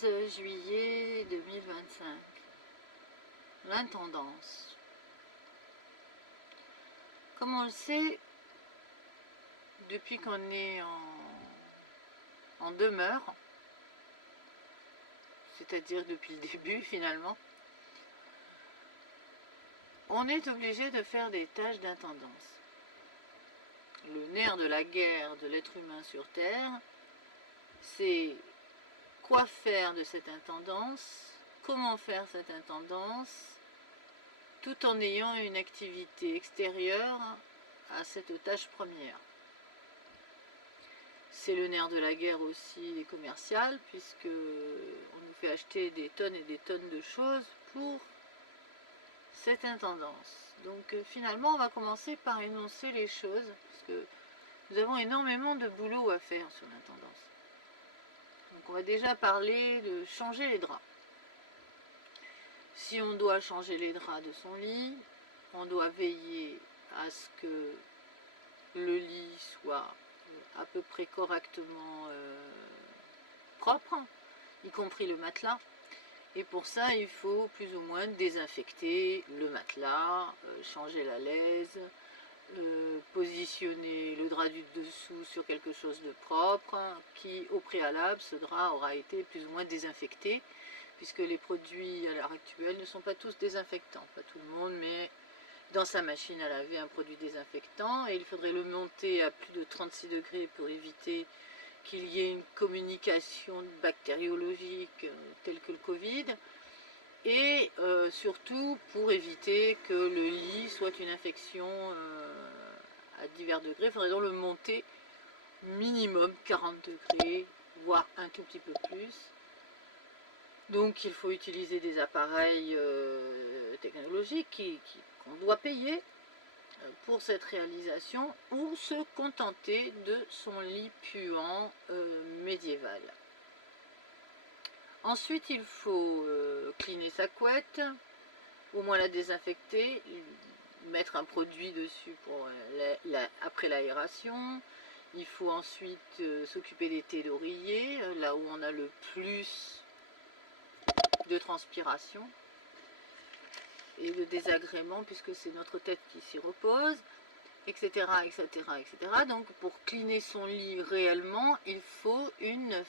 13 juillet 2025. L'intendance. Comme on le sait, depuis qu'on est en demeure, c'est-à-dire depuis le début finalement, on est obligé de faire des tâches d'intendance. Le nerf de la guerre de l'être humain sur Terre, c'est quoi faire de cette intendance, comment faire cette intendance, tout en ayant une activité extérieure à cette tâche première. C'est le nerf de la guerre aussi des commerciales, puisque on nous fait acheter des tonnes et des tonnes de choses pour cette intendance. Donc finalement, on va commencer par énoncer les choses, parce que nous avons énormément de boulot à faire sur l'intendance. Donc on va déjà parler de changer les draps. Si on doit changer les draps de son lit, on doit veiller à ce que le lit soit à peu près correctement propre, y compris le matelas. Et pour ça, il faut plus ou moins désinfecter le matelas, changer la laise, positionner le drap du dessous sur quelque chose de propre, qui au préalable, ce drap aura été plus ou moins désinfecté, puisque les produits à l'heure actuelle ne sont pas tous désinfectants. Pas tout le monde met dans sa machine à laver un produit désinfectant, et il faudrait le monter à plus de 36 degrés pour éviter qu'il y ait une communication bactériologique telle que le Covid, et surtout pour éviter que le lit soit une infection à divers degrés. Il faudrait donc le monter minimum 40 degrés, voire un tout petit peu plus. Donc il faut utiliser des appareils technologiques qu'on doit payer pour cette réalisation, ou se contenter de son lit puant médiéval. Ensuite, il faut cleaner sa couette, au moins la désinfecter, mettre un produit dessus pour après l'aération. Il faut ensuite s'occuper des thés d'oreiller, là où on a le plus de transpiration et de désagrément, puisque c'est notre tête qui s'y repose, etc., etc., etc. Donc pour cleaner son lit réellement, il faut une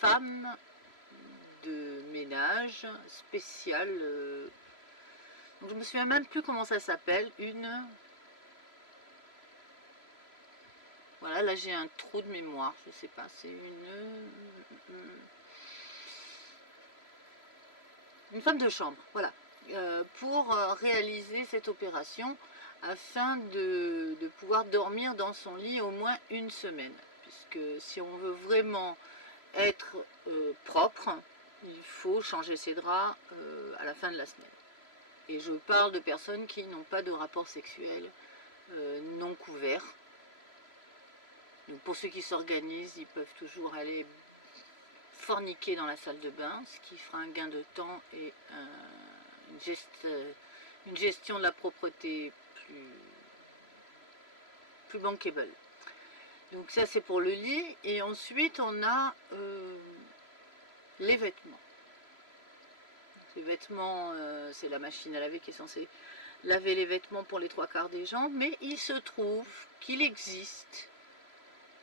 femme de ménage spéciale. Donc je me souviens même plus comment ça s'appelle. Voilà, là j'ai un trou de mémoire, je sais pas, c'est une femme de chambre, voilà, pour réaliser cette opération, afin de pouvoir dormir dans son lit au moins une semaine, puisque si on veut vraiment être propre, il faut changer ses draps à la fin de la semaine. Et je parle de personnes qui n'ont pas de rapport sexuel non couvert. Donc pour ceux qui s'organisent, ils peuvent toujours aller forniquer dans la salle de bain, ce qui fera un gain de temps et une gestion de la propreté plus bankable. Donc ça c'est pour le lit. Et ensuite on a les vêtements. Les vêtements, c'est la machine à laver qui est censée laver les vêtements pour les 3/4 des gens, mais il se trouve qu'il existe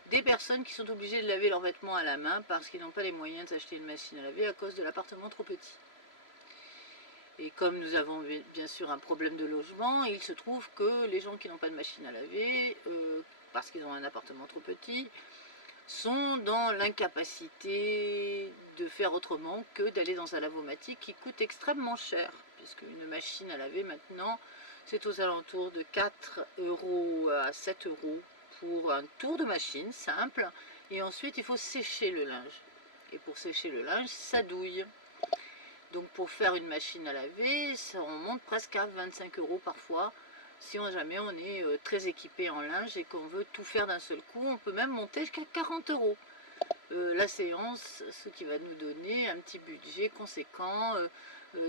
des personnes qui sont obligées de laver leurs vêtements à la main parce qu'ils n'ont pas les moyens de s'acheter une machine à laver à cause de l'appartement trop petit. Et comme nous avons bien sûr un problème de logement, il se trouve que les gens qui n'ont pas de machine à laver, parce qu'ils ont un appartement trop petit, sont dans l'incapacité de faire autrement que d'aller dans un lavomatique qui coûte extrêmement cher, puisque une machine à laver maintenant, c'est aux alentours de 4 € à 7 € pour un tour de machine simple, et ensuite il faut sécher le linge. Et pour sécher le linge, ça douille. Donc pour faire une machine à laver, on monte presque à 25 € parfois, si jamais on est très équipé en linge et qu'on veut tout faire d'un seul coup. On peut même monter jusqu'à 40 €. La séance, ce qui va nous donner un petit budget conséquent,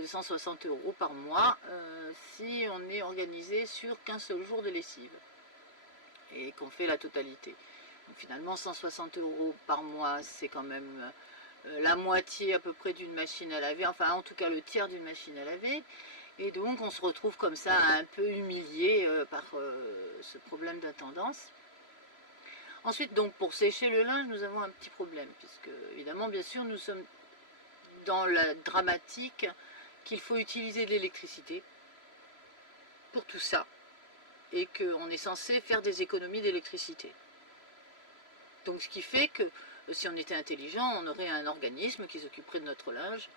160 € par mois, si on est organisé sur qu'un seul jour de lessive et qu'on fait la totalité. Donc finalement 160 € par mois, c'est quand même la moitié à peu près d'une machine à laver, enfin en tout cas le tiers d'une machine à laver, et donc on se retrouve comme ça un peu humilié par ce problème d'intendance. Ensuite, donc pour sécher le linge, nous avons un petit problème, puisque évidemment, bien sûr, nous sommes dans la dramatique qu'il faut utiliser de l'électricité pour tout ça, et qu'on est censé faire des économies d'électricité. Donc ce qui fait que si on était intelligent, on aurait un organisme qui s'occuperait de notre linge,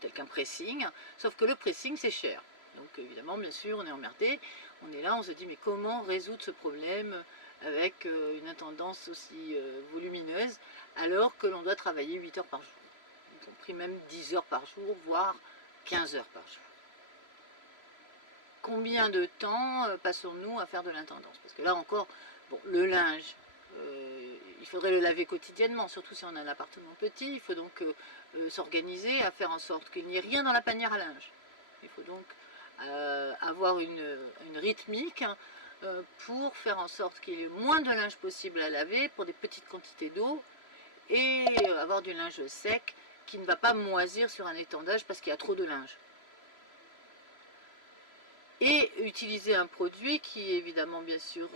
tel qu'un pressing, sauf que le pressing c'est cher. Donc évidemment, bien sûr, on est emmerdé, on est là, on se dit mais comment résoudre ce problème avec une intendance aussi volumineuse, alors que l'on doit travailler 8 heures par jour, y compris même 10 heures par jour, voire 15 heures par jour. Combien de temps passons-nous à faire de l'intendance? Parce que là encore, bon, le linge, il faudrait le laver quotidiennement, surtout si on a un appartement petit. Il faut donc s'organiser à faire en sorte qu'il n'y ait rien dans la panière à linge. Il faut donc avoir une rythmique pour faire en sorte qu'il y ait le moins de linge possible à laver pour des petites quantités d'eau et avoir du linge sec qui ne va pas moisir sur un étendage parce qu'il y a trop de linge. Et utiliser un produit qui est évidemment bien sûr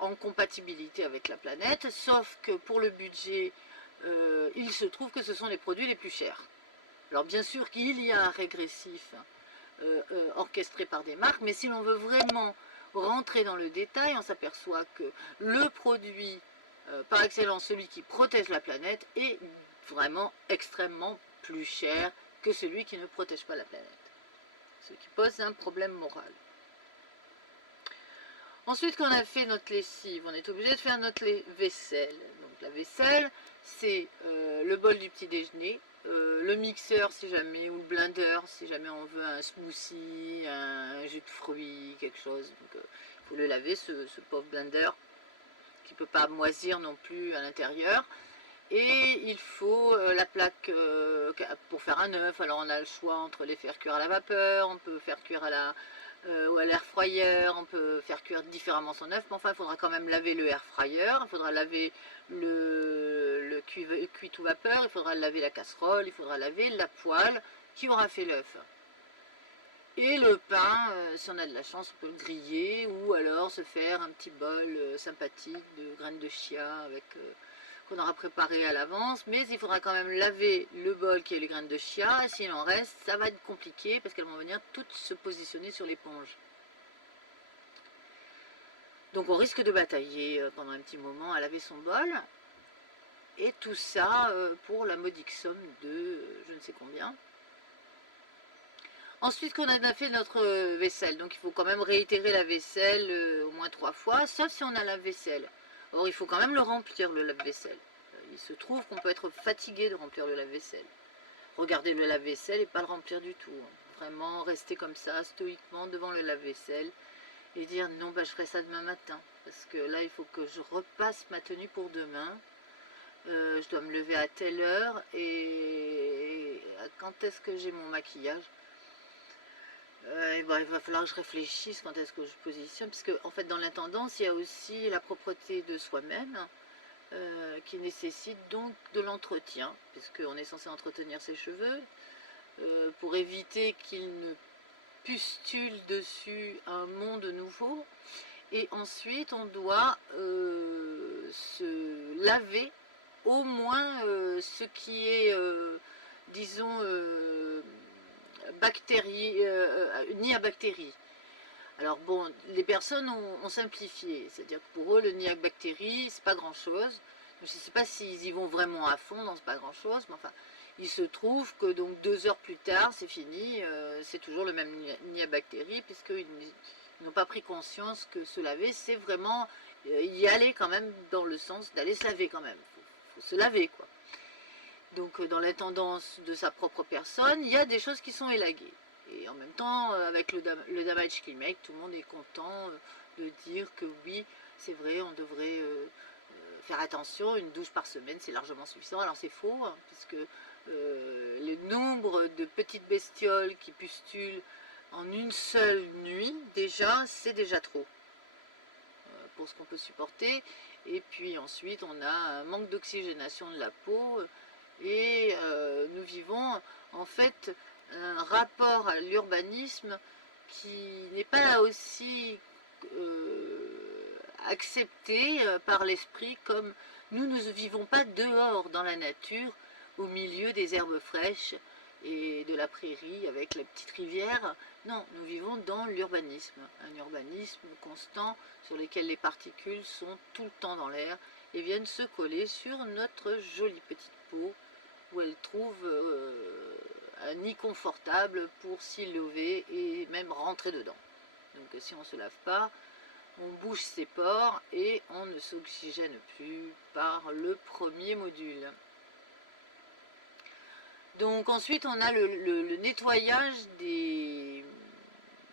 en compatibilité avec la planète, sauf que pour le budget, il se trouve que ce sont les produits les plus chers. Alors bien sûr qu'il y a un régressif orchestré par des marques, mais si l'on veut vraiment rentrer dans le détail, on s'aperçoit que le produit par excellence, celui qui protège la planète, est vraiment extrêmement plus cher que celui qui ne protège pas la planète. Ce qui pose un problème moral. Ensuite, quand on a fait notre lessive, on est obligé de faire notre vaisselle. Donc la vaisselle, c'est le bol du petit déjeuner, le mixeur si jamais, ou le blender si jamais on veut un smoothie, un jus de fruits, quelque chose. Donc il faut le laver, ce pauvre blender, qui ne peut pas moisir non plus à l'intérieur. Et il faut la plaque pour faire un œuf. Alors on a le choix entre les faire cuire à la vapeur, on peut faire cuire à ou à l'air fryer, on peut faire cuire différemment son œuf, mais enfin il faudra quand même laver le air fryer, il faudra laver le cuit tout vapeur, il faudra laver la casserole, il faudra laver la poêle qui aura fait l'œuf. Et le pain, si on a de la chance, on peut le griller ou alors se faire un petit bol sympathique de graines de chia avec qu'on aura préparé à l'avance, mais il faudra quand même laver le bol qui est les graines de chia, et s'il en reste, ça va être compliqué parce qu'elles vont venir toutes se positionner sur l'éponge. Donc on risque de batailler pendant un petit moment à laver son bol, et tout ça pour la modique somme de je ne sais combien. Ensuite qu'on a fait notre vaisselle, donc il faut quand même réitérer la vaisselle au moins 3 fois, sauf si on a lave-vaisselle. Or il faut quand même le remplir, le lave-vaisselle. Il se trouve qu'on peut être fatigué de remplir le lave-vaisselle. Regarder le lave-vaisselle et pas le remplir du tout. Vraiment rester comme ça, stoïquement devant le lave-vaisselle et dire non, bah, je ferai ça demain matin. Parce que là, il faut que je repasse ma tenue pour demain. Je dois me lever à telle heure et quand est-ce que j'ai mon maquillage? Il va falloir que je réfléchisse quand est-ce que je positionne, parce que en fait dans l'intendance il y a aussi la propreté de soi-même qui nécessite donc de l'entretien, puisqu'on est censé entretenir ses cheveux pour éviter qu'ils ne pustulent dessus un monde nouveau, et ensuite on doit se laver au moins ce qui est disons nid à bactéries. Alors bon, les personnes ont simplifié, c'est-à-dire que pour eux le nid à bactéries c'est pas grand chose. Je ne sais pas s'ils y vont vraiment à fond dans ce pas grand chose, mais enfin il se trouve que donc 2 heures plus tard c'est fini, c'est toujours le même nid à bactéries, puisqu'ils n'ont pas pris conscience que se laver c'est vraiment y aller quand même dans le sens d'aller se laver quand même, faut se laver quoi. Donc dans l'intendance de sa propre personne, il y a des choses qui sont élaguées. Et en même temps, avec le damage qu'il make, tout le monde est content de dire que oui, c'est vrai, on devrait faire attention, une douche par semaine, c'est largement suffisant. Alors c'est faux, hein, puisque le nombre de petites bestioles qui pustulent en une seule nuit, déjà, c'est déjà trop pour ce qu'on peut supporter. et puis ensuite on a un manque d'oxygénation de la peau, et nous vivons en fait un rapport à l'urbanisme qui n'est pas aussi accepté par l'esprit, comme nous ne vivons pas dehors dans la nature, au milieu des herbes fraîches et de la prairie avec la petite rivière. Non, nous vivons dans l'urbanisme, un urbanisme constant sur lequel les particules sont tout le temps dans l'air et viennent se coller sur notre jolie petite peau, où elles trouvent un nid confortable pour s'y lever et même rentrer dedans. Donc si on ne se lave pas, on bouche ses pores et on ne s'oxygène plus par le premier module. Donc ensuite on a le nettoyage des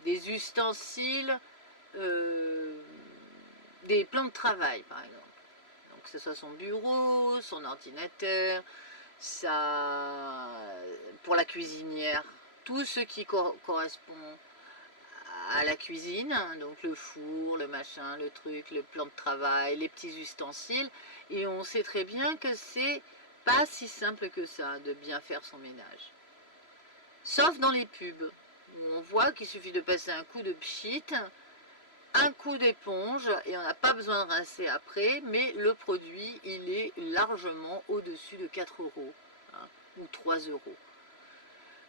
ustensiles, des plans de travail par exemple. Donc que ce soit son bureau, son ordinateur, pour la cuisinière, tout ce qui correspond à la cuisine, donc le four, le machin, le truc, le plan de travail, les petits ustensiles, et on sait très bien que c'est pas si simple que ça de bien faire son ménage. Sauf dans les pubs, où on voit qu'il suffit de passer un coup de pchit, un coup d'éponge, et on n'a pas besoin de rincer après, mais le produit, il est largement au-dessus de 4 euros, hein, ou 3 euros.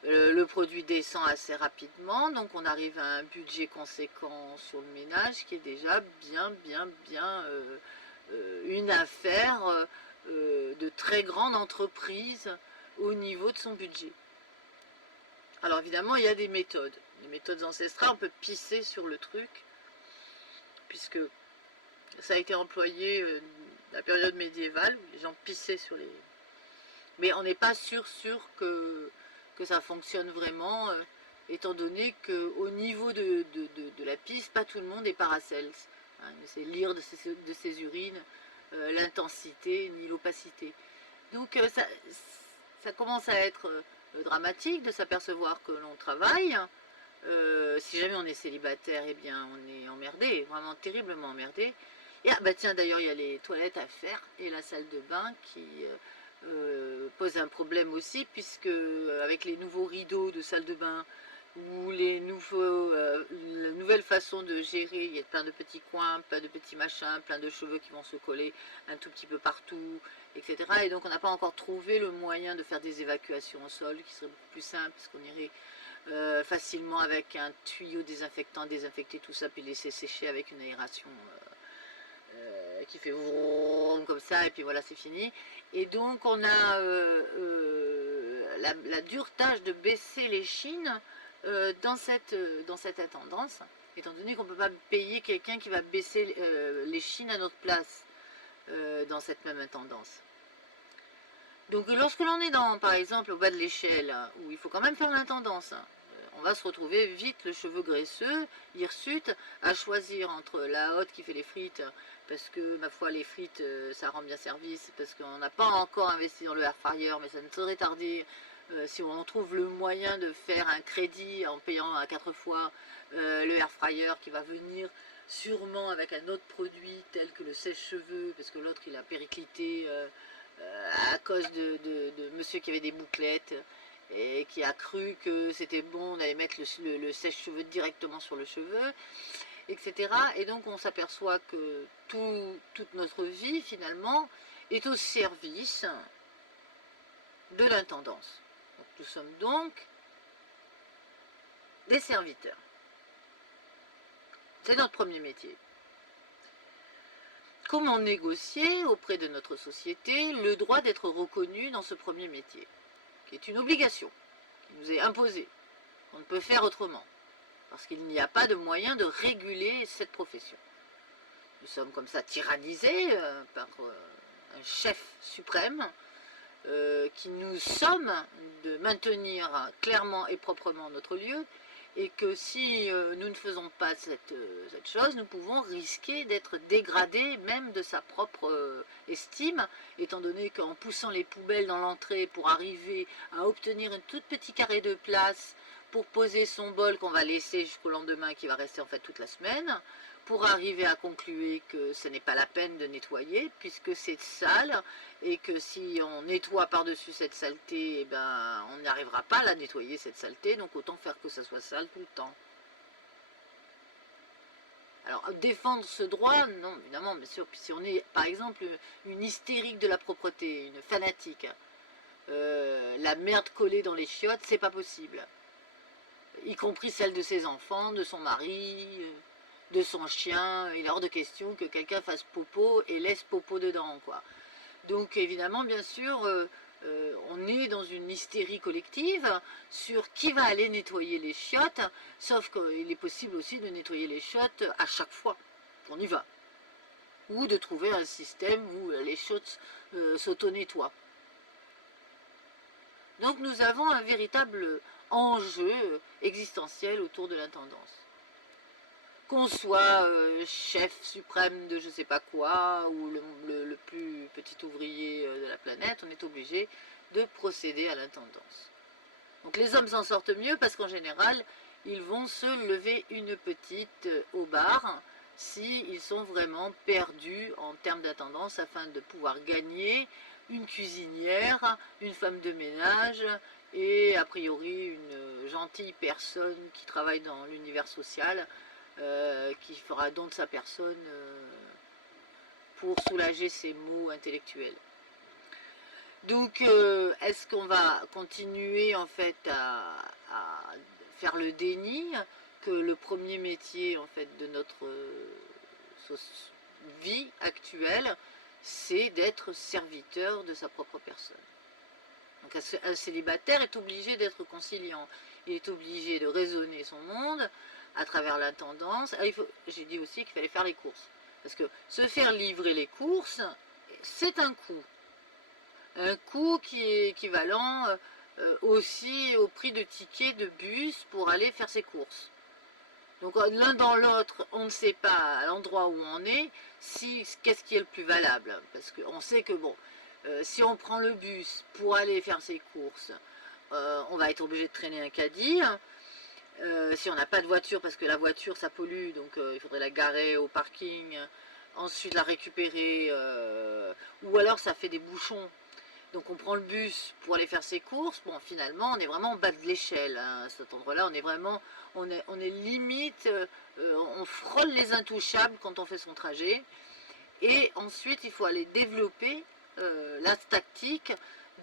Le produit descend assez rapidement, donc on arrive à un budget conséquent sur le ménage qui est déjà bien une affaire de très grande entreprise au niveau de son budget. Alors évidemment, il y a des méthodes ancestrales. On peut pisser sur le truc, puisque ça a été employé la période médiévale, où les gens pissaient sur les... Mais on n'est pas sûr que ça fonctionne vraiment, étant donné qu'au niveau de la pisse, pas tout le monde est Paracels. Hein, c'est lire de ses urines l'intensité ni l'opacité. Donc ça commence à être dramatique de s'apercevoir que l'on travaille. Si jamais on est célibataire, eh bien on est emmerdé, vraiment terriblement emmerdé. Et bah tiens, d'ailleurs il y a les toilettes à faire et la salle de bain qui pose un problème aussi, puisque avec les nouveaux rideaux de salle de bain ou la nouvelle façon de gérer, il y a plein de petits coins, plein de petits machins, plein de cheveux qui vont se coller un tout petit peu partout, etc. Et donc on n'a pas encore trouvé le moyen de faire des évacuations au sol, qui serait beaucoup plus simple, parce qu'on irait facilement avec un tuyau désinfectant, désinfecter tout ça, puis laisser sécher avec une aération qui fait vroom, comme ça, et puis voilà, c'est fini. Et donc on a la dure tâche de baisser les chines dans cette intendance, étant donné qu'on ne peut pas payer quelqu'un qui va baisser les chines à notre place dans cette même intendance. Donc lorsque l'on est par exemple au bas de l'échelle, où il faut quand même faire l'intendance, on va se retrouver vite le cheveu graisseux, hirsute, à choisir entre la hotte qui fait les frites, parce que ma foi les frites ça rend bien service, parce qu'on n'a pas encore investi dans le air fryer, mais ça ne saurait tarder si on trouve le moyen de faire un crédit en payant à 4 fois le air fryer, qui va venir sûrement avec un autre produit tel que le sèche-cheveux, parce que l'autre il a périclité à cause de monsieur qui avait des bouclettes et qui a cru que c'était bon d'aller mettre le sèche-cheveux directement sur le cheveu, etc. Et donc on s'aperçoit que toute notre vie finalement est au service de l'intendance. Nous sommes donc des serviteurs. C'est notre premier métier. Comment négocier auprès de notre société le droit d'être reconnu dans ce premier métier, qui est une obligation, qui nous est imposée, qu'on ne peut faire autrement, parce qu'il n'y a pas de moyen de réguler cette profession. Nous sommes comme ça tyrannisés par un chef suprême qui nous somme de maintenir clairement et proprement notre lieu, et que si nous ne faisons pas cette chose, nous pouvons risquer d'être dégradés même de sa propre estime, étant donné qu'en poussant les poubelles dans l'entrée pour arriver à obtenir un tout petit carré de place pour poser son bol qu'on va laisser jusqu'au lendemain, qui va rester en fait toute la semaine, pour arriver à conclure que ce n'est pas la peine de nettoyer puisque c'est sale et que si on nettoie par-dessus cette saleté, eh ben, on n'arrivera pas à la nettoyer cette saleté, donc autant faire que ça soit sale tout le temps. Alors, défendre ce droit, non, évidemment, bien sûr, si on est, par exemple, une hystérique de la propreté, une fanatique, la merde collée dans les chiottes, c'est pas possible. Y compris celle de ses enfants, de son mari, de son chien. Il est hors de question que quelqu'un fasse popo et laisse popo dedans, quoi. Donc évidemment, bien sûr, on est dans une hystérie collective sur qui va aller nettoyer les chiottes, sauf qu'il est possible aussi de nettoyer les chiottes à chaque fois qu'on y va. Ou de trouver un système où les chiottes s'auto-nettoient. Donc nous avons un véritable enjeu existentiel autour de l'intendance. Qu'on soit chef suprême de je sais pas quoi, ou le plus petit ouvrier de la planète, on est obligé de procéder à l'intendance. Donc les hommes s'en sortent mieux parce qu'en général, ils vont se lever une petite au bar s'ils sont vraiment perdus en termes d'intendance afin de pouvoir gagner une cuisinière, une femme de ménage et a priori une gentille personne qui travaille dans l'univers social qui fera don de sa personne pour soulager ses maux intellectuels. Donc, est-ce qu'on va continuer en fait à faire le déni que le premier métier en fait de notre vie actuelle, c'est d'être serviteur de sa propre personne. Donc, un célibataire est obligé d'être conciliant. Il est obligé de raisonner son monde à travers l'intendance. J'ai dit aussi qu'il fallait faire les courses. Parce que se faire livrer les courses, c'est un coût. Un coût qui est équivalent aussi au prix de ticket de bus pour aller faire ses courses. Donc l'un dans l'autre, on ne sait pas à l'endroit où on est qu'est-ce qui est le plus valable. Parce qu'on sait que bon, si on prend le bus pour aller faire ses courses, on va être obligé de traîner un caddie. Si on n'a pas de voiture, parce que la voiture ça pollue, donc il faudrait la garer au parking, ensuite la récupérer, ou alors ça fait des bouchons. Donc on prend le bus pour aller faire ses courses. Bon, finalement, on est vraiment en bas de l'échelle. Hein, à cet endroit-là, on est vraiment, on est limite, on frôle les intouchables quand on fait son trajet. Et ensuite, il faut aller développer la tactique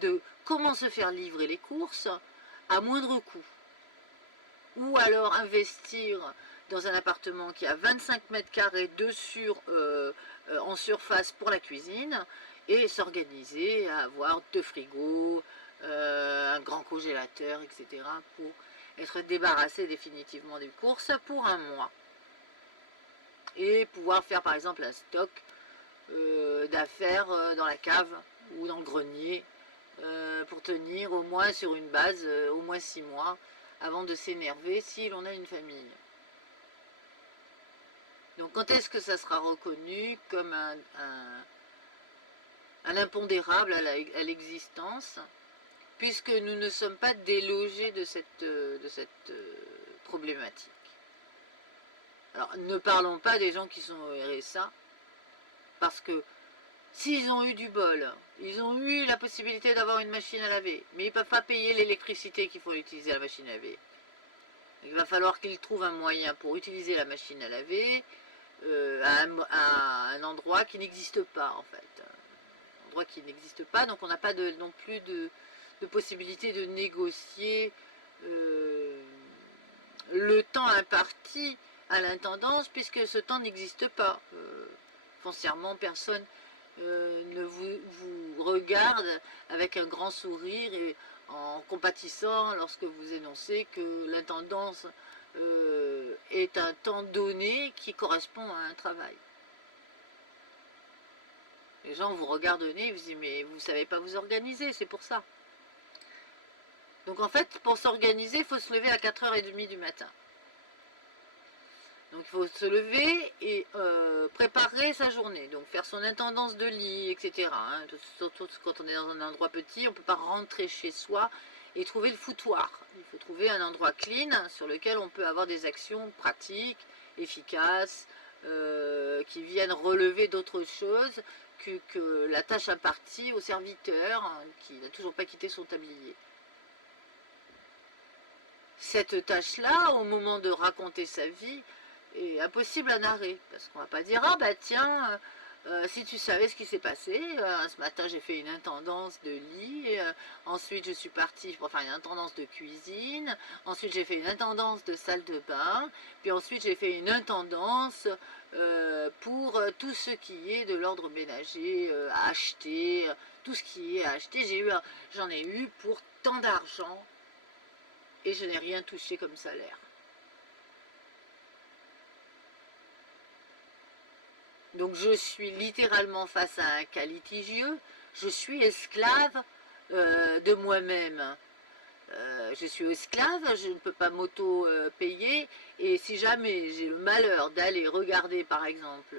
de comment se faire livrer les courses à moindre coût. Ou alors investir dans un appartement qui a 25 mètres carrés en surface pour la cuisine et s'organiser à avoir 2 frigos, un grand congélateur, etc. pour être débarrassé définitivement des courses pour un mois. Et pouvoir faire par exemple un stock d'affaires dans la cave ou dans le grenier pour tenir au moins sur une base au moins 6 mois avant de s'énerver si l'on a une famille. Donc quand est-ce que ça sera reconnu comme un impondérable à l'existence, puisque nous ne sommes pas délogés de cette problématique. Alors ne parlons pas des gens qui sont au RSA, parce que s'ils ont eu du bol, ils ont eu la possibilité d'avoir une machine à laver, mais ils ne peuvent pas payer l'électricité qu'il faut utiliser la machine à laver. Il va falloir qu'ils trouvent un moyen pour utiliser la machine à laver à un endroit qui n'existe pas en fait. Un endroit qui n'existe pas, donc on n'a pas non plus de possibilité de négocier le temps imparti à l'intendance, puisque ce temps n'existe pas. Foncièrement, personne ne vous regarde avec un grand sourire et en compatissant lorsque vous énoncez que l'intendance est un temps donné qui correspond à un travail. Les gens vous regardent au nez et vous disent mais vous ne savez pas vous organiser, c'est pour ça. Donc en fait, pour s'organiser, il faut se lever à 4h30 du matin. Donc il faut se lever et préparer sa journée, donc faire son intendance de lit, etc. Hein. Surtout quand on est dans un endroit petit, on ne peut pas rentrer chez soi et trouver le foutoir. Il faut trouver un endroit clean sur lequel on peut avoir des actions pratiques, efficaces, qui viennent relever d'autres choses que la tâche impartie au serviteur hein, qui n'a toujours pas quitté son tablier. Cette tâche-là, au moment de raconter sa vie, est impossible à narrer, parce qu'on va pas dire « Ah bah tiens, si tu savais ce qui s'est passé, ce matin j'ai fait une intendance de lit, ensuite je suis partie pour faire une intendance de cuisine, ensuite j'ai fait une intendance de salle de bain, puis ensuite j'ai fait une intendance pour tout ce qui est de l'ordre ménager à acheter, tout ce qui est à acheter, j'en ai eu pour tant d'argent et je n'ai rien touché comme salaire. » Donc je suis littéralement face à un cas litigieux, je suis esclave de moi-même. Je suis esclave, je ne peux pas m'auto-payer, et si jamais j'ai le malheur d'aller regarder par exemple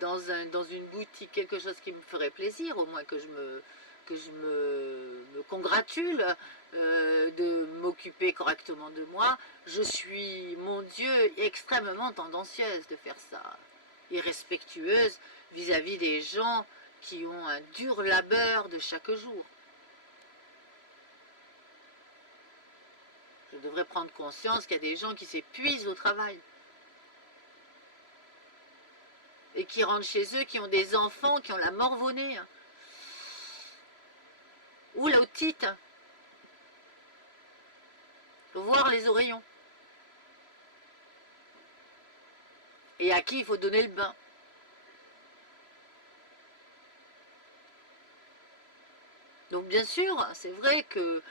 dans une boutique quelque chose qui me ferait plaisir, au moins que je me congratule de m'occuper correctement de moi, je suis, mon Dieu, extrêmement tendancieuse de faire ça, irrespectueuse vis-à-vis des gens qui ont un dur labeur de chaque jour. Je devrais prendre conscience qu'il y a des gens qui s'épuisent au travail et qui rentrent chez eux, qui ont des enfants, qui ont la morve au nez, ou la otite, voir les oreillons, et à qui il faut donner le bain. Donc bien sûr, c'est vrai que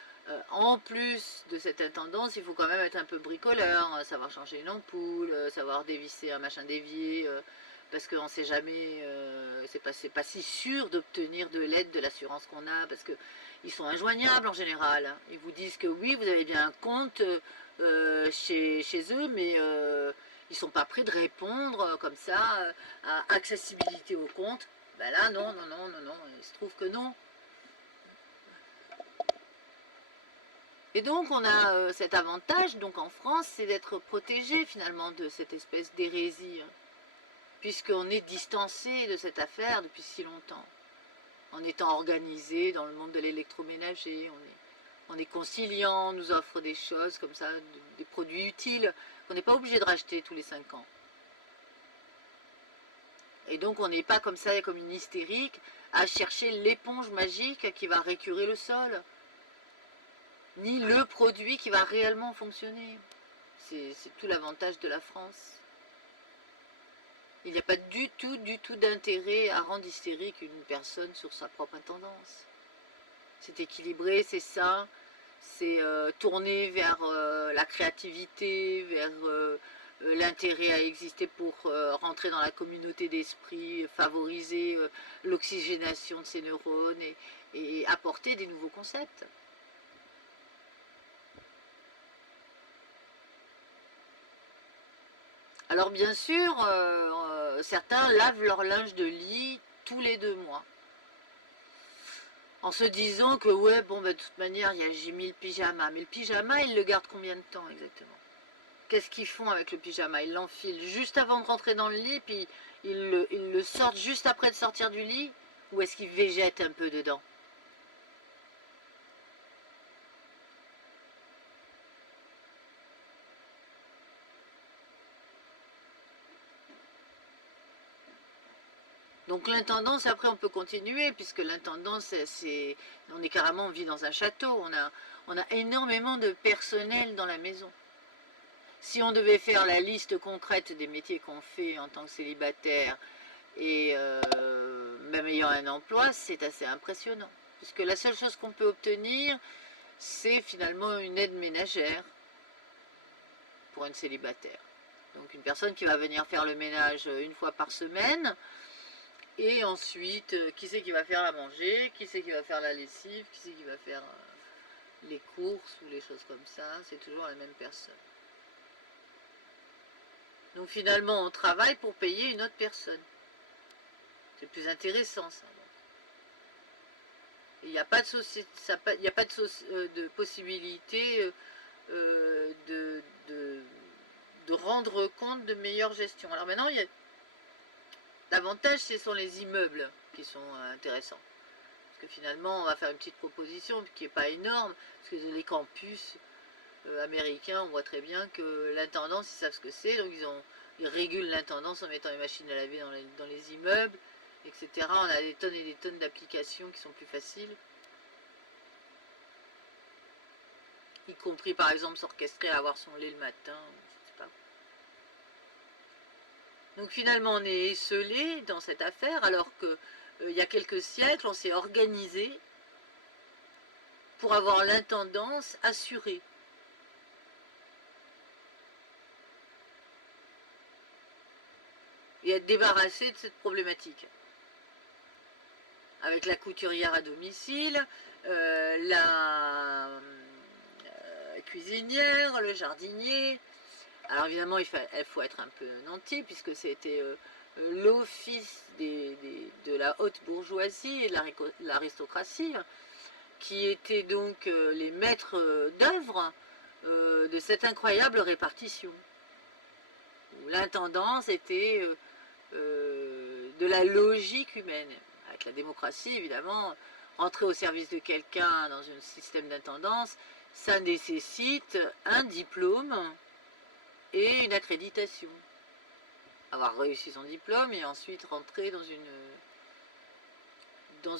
en plus de cette intendance, il faut quand même être un peu bricoleur, hein, savoir changer une ampoule, savoir dévisser un machin dévié, parce qu'on ne sait jamais, c'est pas si sûr d'obtenir de l'aide de l'assurance qu'on a, parce qu'ils sont injoignables en général. Hein. Ils vous disent que oui, vous avez bien un compte chez eux, mais ils ne sont pas prêts de répondre comme ça à accessibilité au compte. Ben là, non, non, non, non, non, il se trouve que non. Et donc on a cet avantage, donc en France, c'est d'être protégé finalement de cette espèce d'hérésie, hein, puisqu'on est distancé de cette affaire depuis si longtemps, en étant organisé dans le monde de l'électroménager, on est conciliant, on nous offre des choses comme ça, des produits utiles, qu'on n'est pas obligé de racheter tous les 5 ans. Et donc on n'est pas comme ça, comme une hystérique, à chercher l'éponge magique qui va récurer le sol, ni le produit qui va réellement fonctionner. C'est tout l'avantage de la France. Il n'y a pas du tout d'intérêt à rendre hystérique une personne sur sa propre intendance. C'est équilibré, c'est sain, c'est tourné vers la créativité, vers l'intérêt à exister pour rentrer dans la communauté d'esprit, favoriser l'oxygénation de ses neurones et apporter des nouveaux concepts. Alors bien sûr, certains lavent leur linge de lit tous les 2 mois. En se disant que ouais, bon, bah, de toute manière, j'ai mis le pyjama. Mais le pyjama, ils le gardent combien de temps exactement? Qu'est-ce qu'ils font avec le pyjama? Ils l'enfilent juste avant de rentrer dans le lit, puis ils le sortent juste après de sortir du lit? Ou est-ce qu'ils végètent un peu dedans? Donc l'intendance, après on peut continuer, puisque l'intendance, on est carrément, on vit dans un château, on a énormément de personnel dans la maison. Si on devait faire la liste concrète des métiers qu'on fait en tant que célibataire, et même ayant un emploi, c'est assez impressionnant. Puisque la seule chose qu'on peut obtenir, c'est finalement une aide ménagère pour une célibataire. Donc une personne qui va venir faire le ménage une fois par semaine, et ensuite, qui c'est qui va faire à manger, qui c'est qui va faire la lessive, qui c'est qui va faire les courses ou les choses comme ça, c'est toujours la même personne. Donc finalement, on travaille pour payer une autre personne. C'est plus intéressant ça. Il n'y a pas de possibilité de rendre compte de meilleure gestion. Alors maintenant, il y a davantage, ce sont les immeubles qui sont intéressants. Parce que finalement, on va faire une petite proposition qui n'est pas énorme, parce que les campus américains, on voit très bien que l'intendance, ils savent ce que c'est, donc ils régulent l'intendance en mettant les machines à laver dans les immeubles, etc. On a des tonnes et des tonnes d'applications qui sont plus faciles. Y compris par exemple s'orchestrer à avoir son lait le matin, je sais pas. Donc finalement on est esselé dans cette affaire alors que il y a quelques siècles on s'est organisé pour avoir l'intendance assurée. Et être débarrassé de cette problématique. Avec la couturière à domicile, la cuisinière, le jardinier. Alors évidemment, il faut être un peu nanti, puisque c'était l'office de la haute bourgeoisie et de l'aristocratie, qui étaient donc les maîtres d'œuvre de cette incroyable répartition. L'intendance était de la logique humaine. Avec la démocratie, évidemment, rentrer au service de quelqu'un dans un système d'intendance, ça nécessite un diplôme et une accréditation. Avoir réussi son diplôme et ensuite rentrer dans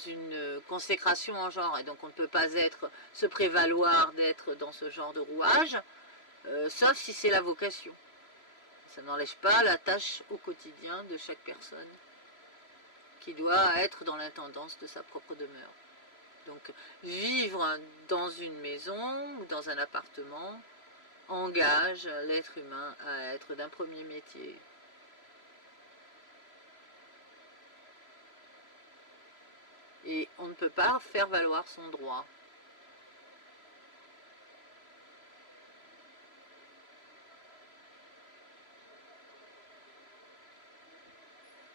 une consécration en genre. Et donc on ne peut pas se prévaloir d'être dans ce genre de rouage, sauf si c'est la vocation. Ça n'enlève pas la tâche au quotidien de chaque personne qui doit être dans l'intendance de sa propre demeure. Donc vivre dans une maison ou dans un appartement engage l'être humain à être d'un premier métier. Et on ne peut pas faire valoir son droit.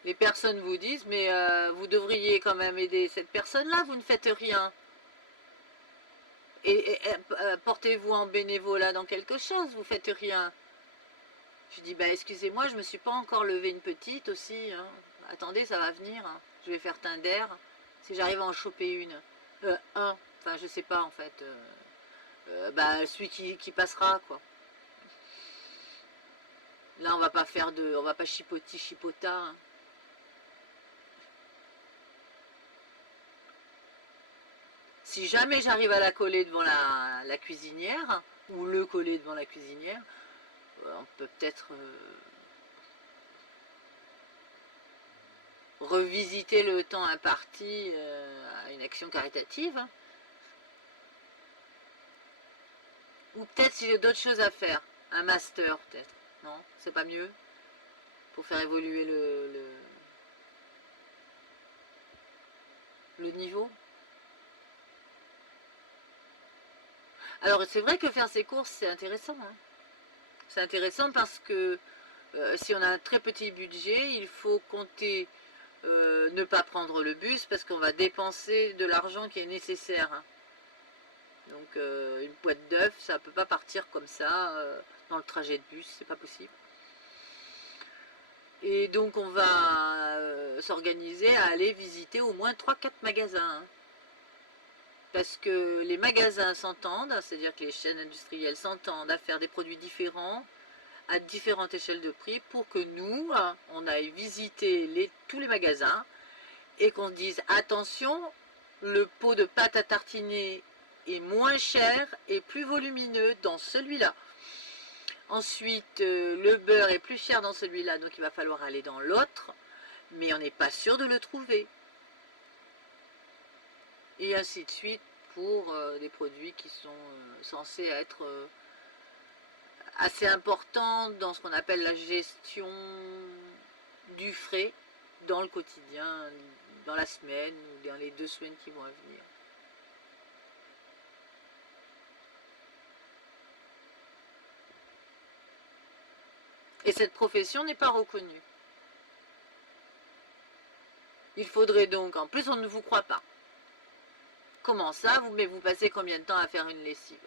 Les personnes vous disent, mais vous devriez quand même aider cette personne-là, vous ne faites rien. Et portez-vous en bénévolat dans quelque chose, vous ne faites rien. Je dis, bah excusez-moi, je ne me suis pas encore levé une petite aussi. Hein. Attendez, ça va venir. Hein. Je vais faire teint d'air. Si j'arrive à en choper une. Enfin je sais pas en fait. Bah celui qui passera quoi. Là on va pas faire on va pas chipota. Hein. Si jamais j'arrive à la coller devant la cuisinière, ou le coller devant la cuisinière, on peut peut-être revisiter le temps imparti à une action caritative. Hein. Ou peut-être s'il y a d'autres choses à faire. Un master peut-être. Non, c'est pas mieux pour faire évoluer le niveau. Alors c'est vrai que faire ses courses c'est intéressant. Hein. C'est intéressant parce que si on a un très petit budget, il faut compter ne pas prendre le bus parce qu'on va dépenser de l'argent qui est nécessaire. Hein. Donc une boîte d'œufs, ça ne peut pas partir comme ça dans le trajet de bus, c'est pas possible. Et donc on va s'organiser à aller visiter au moins 3-4 magasins. Hein. Parce que les magasins s'entendent, c'est-à-dire que les chaînes industrielles s'entendent à faire des produits différents, à différentes échelles de prix, pour que nous, on aille visiter tous les magasins et qu'on dise attention, le pot de pâte à tartiner est moins cher et plus volumineux dans celui-là. Ensuite, le beurre est plus cher dans celui-là, donc il va falloir aller dans l'autre, mais on n'est pas sûr de le trouver. Et ainsi de suite pour des produits qui sont censés être assez importants dans ce qu'on appelle la gestion du frais dans le quotidien, dans la semaine ou dans les 2 semaines qui vont à venir. Et cette profession n'est pas reconnue. Il faudrait donc, en plus on ne vous croit pas. Comment ça, mais vous passez combien de temps à faire une lessive?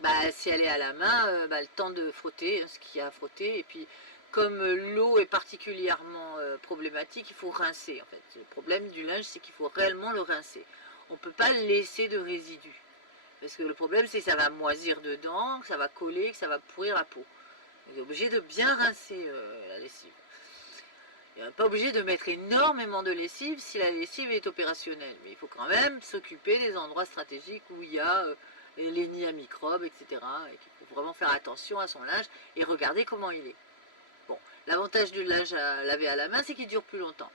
Bah, si elle est à la main, bah, le temps de frotter ce qu'il y a à frotter. Et puis, comme l'eau est particulièrement problématique, il faut rincer. En fait, le problème du linge, c'est qu'il faut réellement le rincer. On ne peut pas laisser de résidus. Parce que le problème, c'est que ça va moisir dedans, que ça va coller, que ça va pourrir la peau. On est obligé de bien rincer la lessive. On n'est pas obligé de mettre énormément de lessive si la lessive est opérationnelle. Mais il faut quand même s'occuper des endroits stratégiques où il y a les nids à microbes, etc. Et qu'il faut vraiment faire attention à son linge et regarder comment il est. Bon, l'avantage du linge à laver à la main, c'est qu'il dure plus longtemps.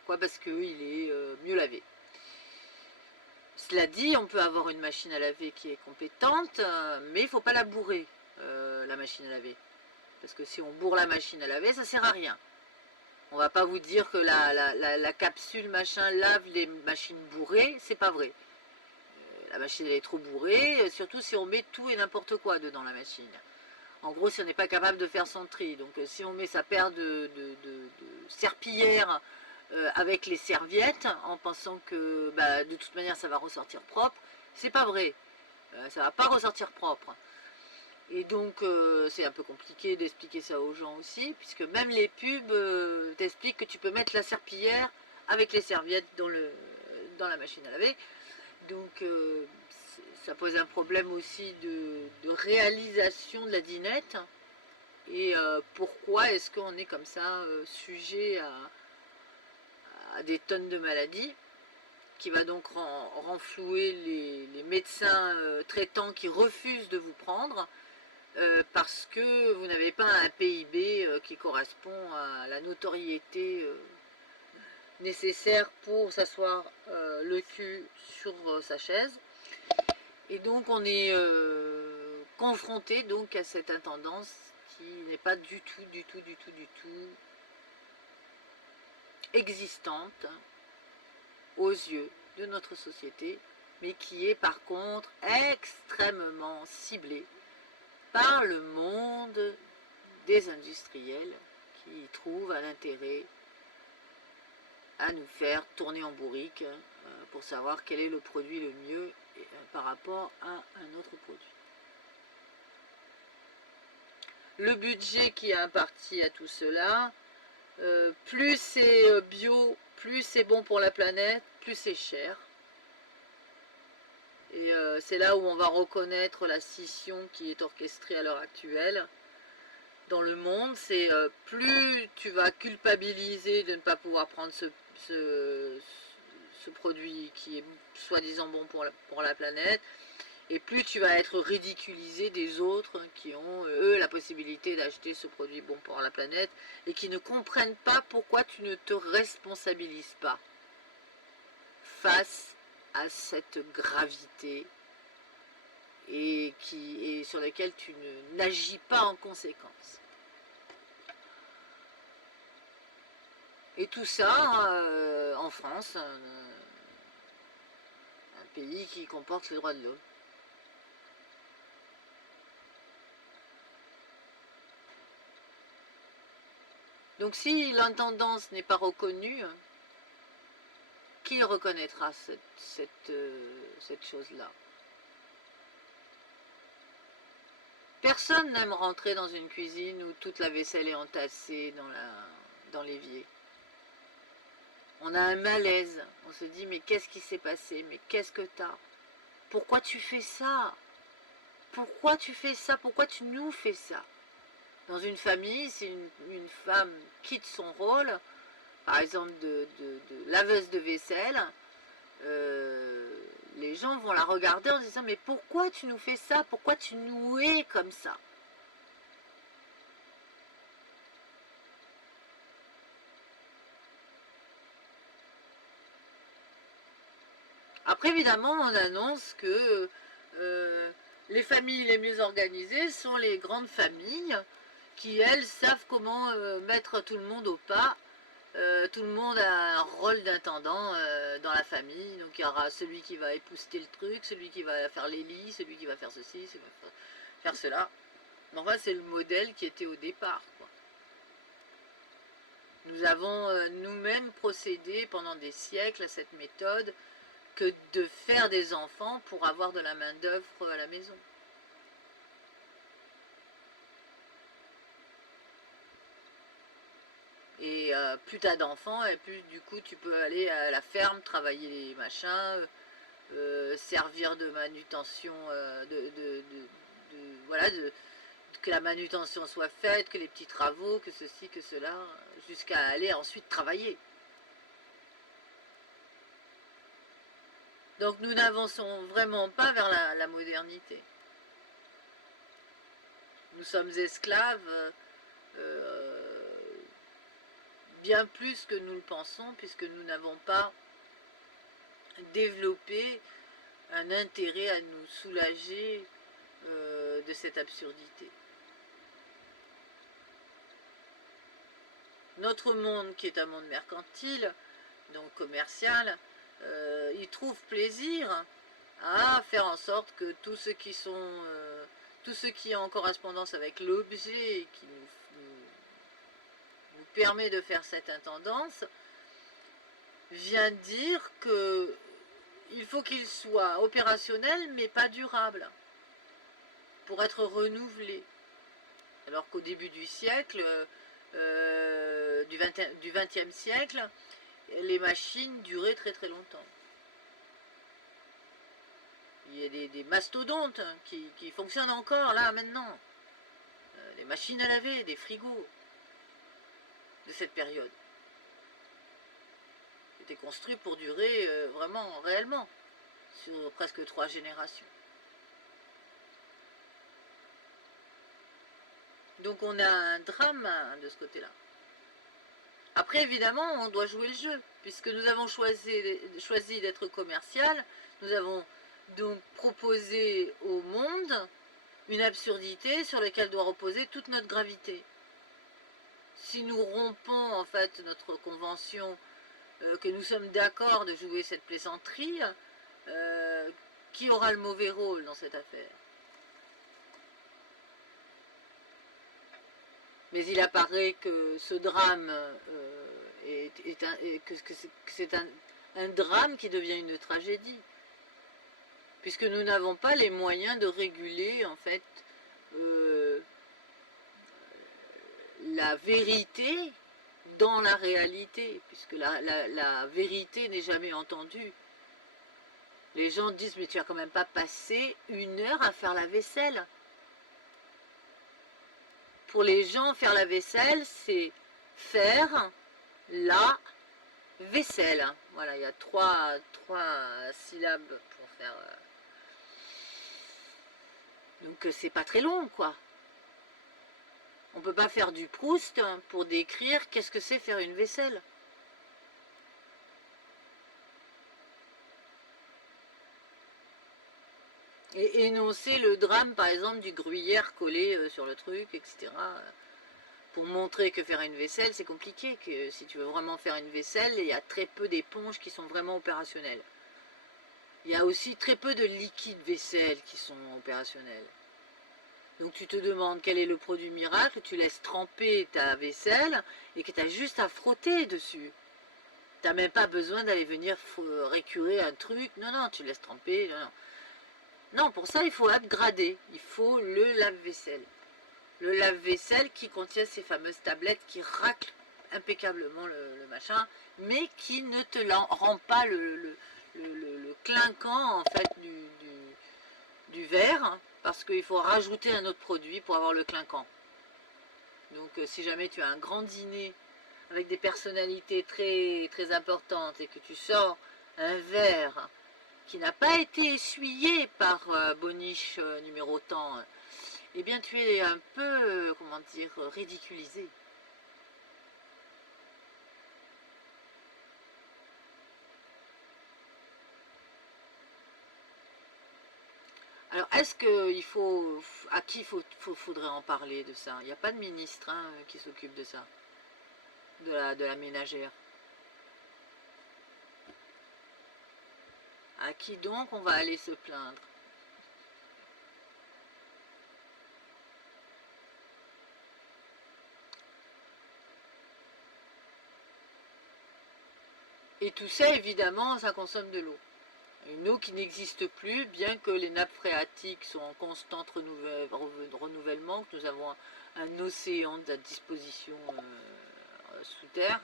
Pourquoi? Parce qu'il est mieux lavé. Cela dit, on peut avoir une machine à laver qui est compétente, mais il ne faut pas la bourrer, la machine à laver. Parce que si on bourre la machine à laver, ça ne sert à rien. On va pas vous dire que la capsule machin lave les machines bourrées, c'est pas vrai. La machine elle est trop bourrée, surtout si on met tout et n'importe quoi dedans la machine. En gros, si on n'est pas capable de faire son tri, donc si on met sa paire de serpillières avec les serviettes, en pensant que bah, de toute manière ça va ressortir propre, c'est pas vrai. Ça va pas ressortir propre. Et donc, c'est un peu compliqué d'expliquer ça aux gens aussi, puisque même les pubs t'expliquent que tu peux mettre la serpillière avec les serviettes dans la machine à laver. Donc, ça pose un problème aussi de réalisation de la dinette. Et pourquoi est-ce qu'on est comme ça sujet à des tonnes de maladies, qui va donc renflouer les médecins traitants qui refusent de vous prendre parce que vous n'avez pas un PIB qui correspond à la notoriété nécessaire pour s'asseoir le cul sur sa chaise. Et donc on est confronté donc à cette intendance qui n'est pas du tout existante aux yeux de notre société, mais qui est par contre extrêmement ciblée par le monde des industriels qui trouvent un intérêt à nous faire tourner en bourrique pour savoir quel est le produit le mieux par rapport à un autre produit. Le budget qui est imparti à tout cela, plus c'est bio, plus c'est bon pour la planète, plus c'est cher. Et c'est là où on va reconnaître la scission qui est orchestrée à l'heure actuelle dans le monde. C'est plus tu vas culpabiliser de ne pas pouvoir prendre ce produit qui est soi-disant bon pour la planète, et plus tu vas être ridiculisé des autres qui ont, eux, la possibilité d'acheter ce produit bon pour la planète et qui ne comprennent pas pourquoi tu ne te responsabilises pas face à cette gravité et sur laquelle tu n'agis pas en conséquence. Et tout ça en France, un pays qui comporte les droits de l'homme. Donc si l'intendance n'est pas reconnue, qui reconnaîtra cette chose-là? Personne n'aime rentrer dans une cuisine où toute la vaisselle est entassée dans l'évier. On a un malaise, on se dit mais qu'est-ce qui s'est passé? Mais qu'est-ce que t'as? Pourquoi tu fais ça? Pourquoi tu fais ça? Pourquoi tu nous fais ça? Dans une famille, si une femme quitte son rôle, par exemple de laveuse de vaisselle, les gens vont la regarder en disant mais pourquoi tu nous fais ça? Pourquoi tu nous hais comme ça? Après évidemment on annonce que les familles les mieux organisées sont les grandes familles qui elles savent comment mettre tout le monde au pas. Tout le monde a un rôle d'intendant dans la famille, donc il y aura celui qui va épousseter le truc, celui qui va faire les lits, celui qui va faire ceci, celui qui va faire cela. Mais enfin c'est le modèle qui était au départ, quoi. Nous avons nous-mêmes procédé pendant des siècles à cette méthode que de faire des enfants pour avoir de la main d'œuvre à la maison. Et plus t'as d'enfants, et plus du coup tu peux aller à la ferme, travailler les machins, servir de manutention, voilà, que la manutention soit faite, que les petits travaux, que ceci, que cela, jusqu'à aller ensuite travailler. Donc nous n'avançons vraiment pas vers la modernité. Nous sommes esclaves bien plus que nous le pensons, puisque nous n'avons pas développé un intérêt à nous soulager de cette absurdité. Notre monde, qui est un monde mercantile, donc commercial, il trouve plaisir à faire en sorte que tout ce qui est en correspondance avec l'objet qui nous permet de faire cette intendance, vient dire que il faut qu'il soit opérationnel mais pas durable pour être renouvelé. Alors qu'au début du siècle, du XXe siècle, les machines duraient très très longtemps. Il y a des mastodontes qui fonctionnent encore là maintenant. Les machines à laver, des frigos de cette période. C'était construit pour durer vraiment, réellement, sur presque 3 générations. Donc on a un drame de ce côté-là. Après, évidemment, on doit jouer le jeu, puisque nous avons choisi d'être commercial. Nous avons donc proposé au monde une absurdité sur laquelle doit reposer toute notre gravité. Si nous rompons en fait notre convention, que nous sommes d'accord de jouer cette plaisanterie, qui aura le mauvais rôle dans cette affaire? Mais il apparaît que ce drame c'est un drame qui devient une tragédie, puisque nous n'avons pas les moyens de réguler en fait la vérité dans la réalité, puisque la vérité n'est jamais entendue. Les gens disent, mais tu as quand même pas passé 1 heure à faire la vaisselle. Pour les gens, faire la vaisselle, c'est faire la vaisselle. Voilà, il y a trois syllabes pour faire. Donc c'est pas très long, quoi. On peut pas faire du Proust pour décrire qu'est-ce que c'est faire une vaisselle. Et énoncer le drame, par exemple, du gruyère collé sur le truc, etc. Pour montrer que faire une vaisselle, c'est compliqué. Que si tu veux vraiment faire une vaisselle, il y a très peu d'éponges qui sont vraiment opérationnelles. Il y a aussi très peu de liquides vaisselle qui sont opérationnels. Donc tu te demandes quel est le produit miracle, tu laisses tremper ta vaisselle et que tu as juste à frotter dessus. Tu n'as même pas besoin d'aller venir récurer un truc. Non, non, tu laisses tremper. Non, non. Non, pour ça, il faut upgrader. Il faut le lave-vaisselle. Le lave-vaisselle qui contient ces fameuses tablettes qui raclent impeccablement le machin, mais qui ne te rend pas le clinquant en fait du verre, parce qu'il faut rajouter un autre produit pour avoir le clinquant. Donc si jamais tu as un grand dîner avec des personnalités très, très importantes et que tu sors un verre qui n'a pas été essuyé par Boniche numéro tant, eh bien tu es un peu, comment dire, ridiculisé. Alors, est-ce qu'il faut, à qui faudrait en parler de ça? Il n'y a pas de ministre qui s'occupe de ça, de la ménagère. À qui donc on va aller se plaindre? Et tout ça, évidemment, ça consomme de l'eau. Une eau qui n'existe plus, bien que les nappes phréatiques sont en constant renouvellement, que nous avons un océan à disposition sous terre,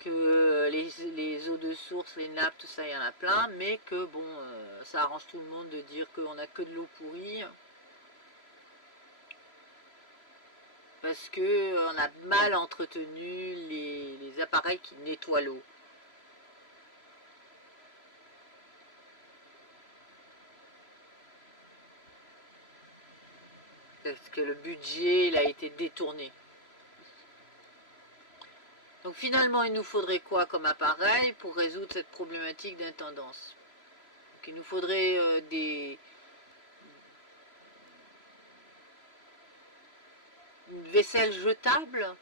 que les eaux de source, les nappes, tout ça, il y en a plein, mais que bon, ça arrange tout le monde de dire qu'on n'a que de l'eau pourrie, parce qu'on a mal entretenu les appareils qui nettoient l'eau. Parce que le budget il a été détourné. Donc finalement, il nous faudrait quoi comme appareil pour résoudre cette problématique d'intendance? Il nous faudrait une vaisselle jetable.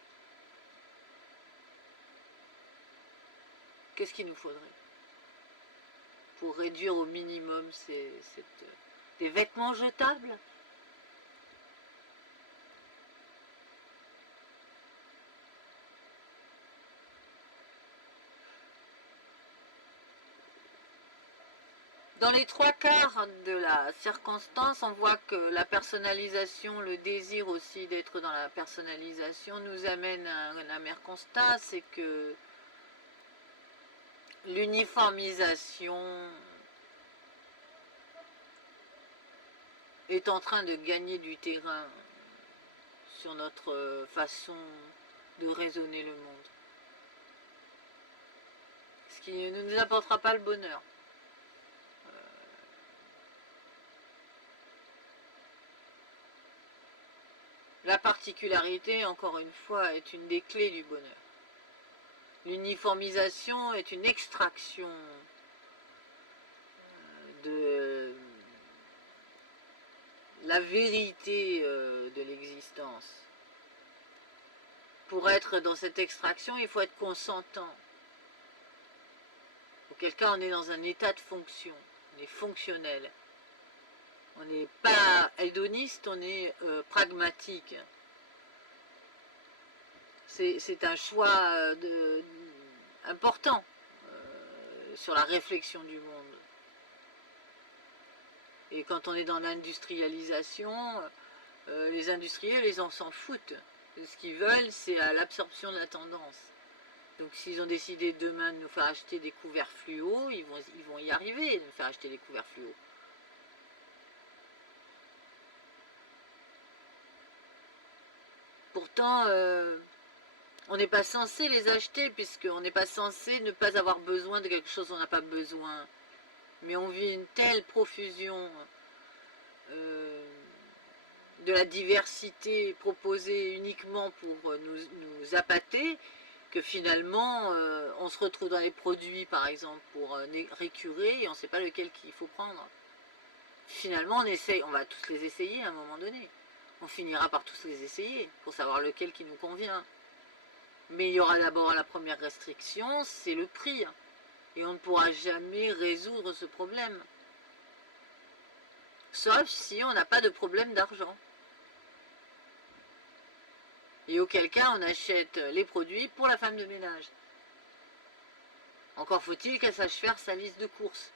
Qu'est-ce qu'il nous faudrait pour réduire au minimum des vêtements jetables? Dans les 3/4 de la circonstance, on voit que la personnalisation, le désir aussi d'être dans la personnalisation nous amène à un amer constat, c'est que l'uniformisation est en train de gagner du terrain sur notre façon de raisonner le monde. Ce qui ne nous apportera pas le bonheur. La particularité, encore une fois, est une des clés du bonheur. L'uniformisation est une extraction de la vérité de l'existence. Pour être dans cette extraction, il faut être consentant. Auquel cas, on est dans un état de fonction. On est fonctionnel. On n'est pas hédoniste, on est pragmatique. C'est un choix important sur la réflexion du monde. Et quand on est dans l'industrialisation, les industriels, ils en s'en foutent. Ce qu'ils veulent, c'est à l'absorption de la tendance. Donc s'ils ont décidé demain de nous faire acheter des couverts fluo, ils vont y arriver, de nous faire acheter des couverts fluo. Pourtant, on n'est pas censé les acheter, puisqu'on n'est pas censé ne pas avoir besoin de quelque chose dont on n'a pas besoin. Mais on vit une telle profusion de la diversité proposée uniquement pour nous appâter, que finalement, on se retrouve dans les produits, par exemple, pour récurer, et on ne sait pas lequel qu'il faut prendre. Finalement, on va tous les essayer à un moment donné. On finira par tous les essayer, pour savoir lequel qui nous convient. Mais il y aura d'abord la première restriction, c'est le prix. Et on ne pourra jamais résoudre ce problème. Sauf si on n'a pas de problème d'argent. Et auquel cas, on achète les produits pour la femme de ménage. Encore faut-il qu'elle sache faire sa liste de courses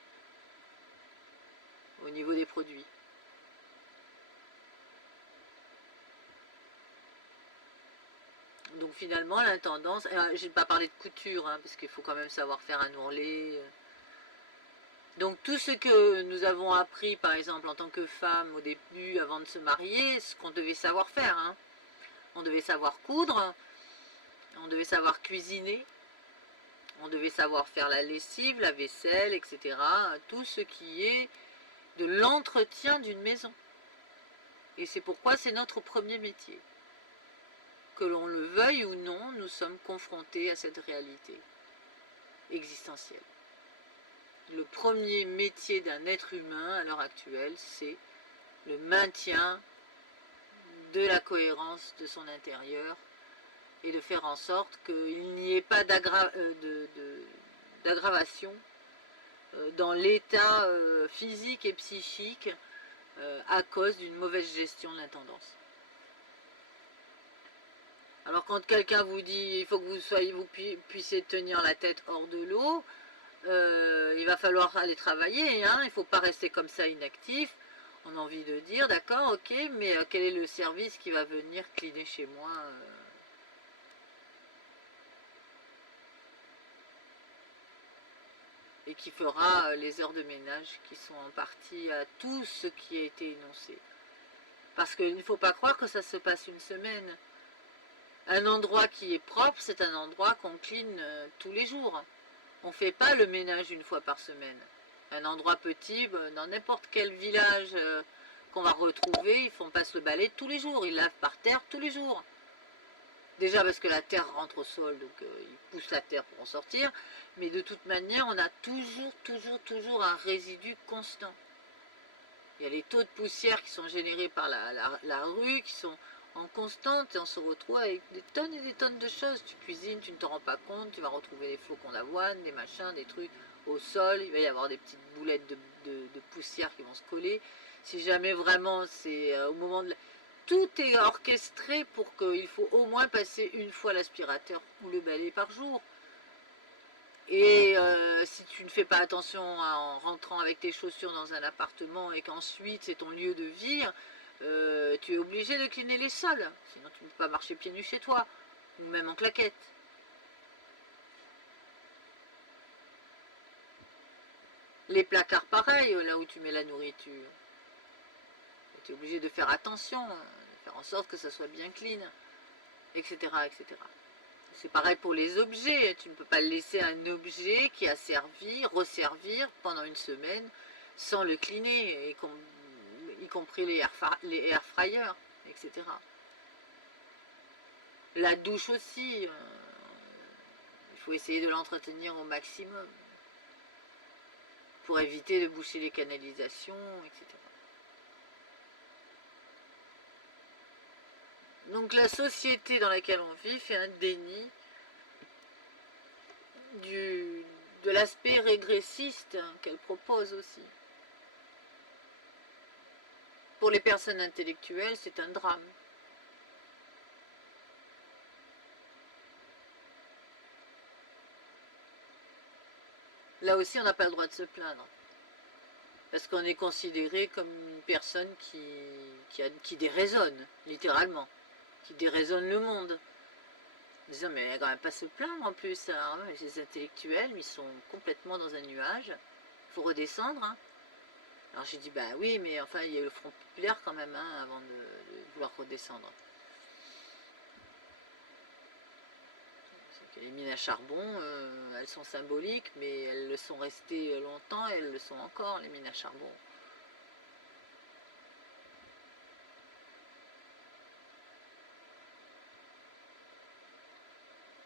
au niveau des produits. Donc finalement, l'intendance, j'ai pas parlé de couture, hein, parce qu'il faut quand même savoir faire un ourlet. Donc tout ce que nous avons appris, par exemple, en tant que femme au début, avant de se marier, ce qu'on devait savoir faire. Hein. On devait savoir coudre, on devait savoir cuisiner, on devait savoir faire la lessive, la vaisselle, etc. Tout ce qui est de l'entretien d'une maison. Et c'est pourquoi c'est notre premier métier. Que l'on le veuille ou non, nous sommes confrontés à cette réalité existentielle. Le premier métier d'un être humain à l'heure actuelle, c'est le maintien de la cohérence de son intérieur et de faire en sorte qu'il n'y ait pas d'aggravation dans l'état physique et psychique à cause d'une mauvaise gestion de l'intendance. Alors quand quelqu'un vous dit il faut que vous puissiez tenir la tête hors de l'eau, il va falloir aller travailler, hein, il ne faut pas rester comme ça inactif. On a envie de dire d'accord, ok, mais quel est le service qui va venir cleaner chez moi qui fera les heures de ménage qui sont en partie à tout ce qui a été énoncé. Parce qu'il ne faut pas croire que ça se passe une semaine. Un endroit qui est propre, c'est un endroit qu'on clean tous les jours. On ne fait pas le ménage une fois par semaine. Un endroit petit, dans n'importe quel village qu'on va retrouver, ils font passe le balai tous les jours. Ils lavent par terre tous les jours. Déjà parce que la terre rentre au sol, donc ils poussent la terre pour en sortir. Mais de toute manière, on a toujours un résidu constant. Il y a les taux de poussière qui sont générés par la rue, qui sont en constante, et on se retrouve avec des tonnes et des tonnes de choses. Tu cuisines, tu ne te rends pas compte, tu vas retrouver des flocons d'avoine, des machins, des trucs au sol, il va y avoir des petites boulettes de poussière qui vont se coller. Si jamais vraiment c'est au moment de... Tout est orchestré pour qu'il faut au moins passer une fois l'aspirateur ou le balai par jour. Et si tu ne fais pas attention en rentrant avec tes chaussures dans un appartement et qu'ensuite c'est ton lieu de vie, tu es obligé de cleaner les sols. Sinon tu ne peux pas marcher pieds nus chez toi, ou même en claquettes. Les placards pareil, là où tu mets la nourriture. Tu es obligé de faire attention, de faire en sorte que ça soit bien clean, etc. etc. C'est pareil pour les objets, tu ne peux pas laisser un objet qui a servi, resservir pendant une semaine sans le cleaner, y compris les air fryers, etc. La douche aussi, il faut essayer de l'entretenir au maximum pour éviter de boucher les canalisations, etc. Donc la société dans laquelle on vit fait un déni de l'aspect régressiste qu'elle propose aussi. Pour les personnes intellectuelles, c'est un drame. Là aussi, on n'a pas le droit de se plaindre. Parce qu'on est considéré comme une personne qui déraisonne, littéralement. Qui déraisonne le monde. Disant, mais elle n'a quand même pas à se plaindre en plus. Hein. Les intellectuels, ils sont complètement dans un nuage. Il faut redescendre. Hein. Alors j'ai dit, bah oui, mais enfin, il y a eu le Front populaire quand même, hein, avant de vouloir redescendre. Les mines à charbon, elles sont symboliques, mais elles le sont restées longtemps et elles le sont encore, les mines à charbon.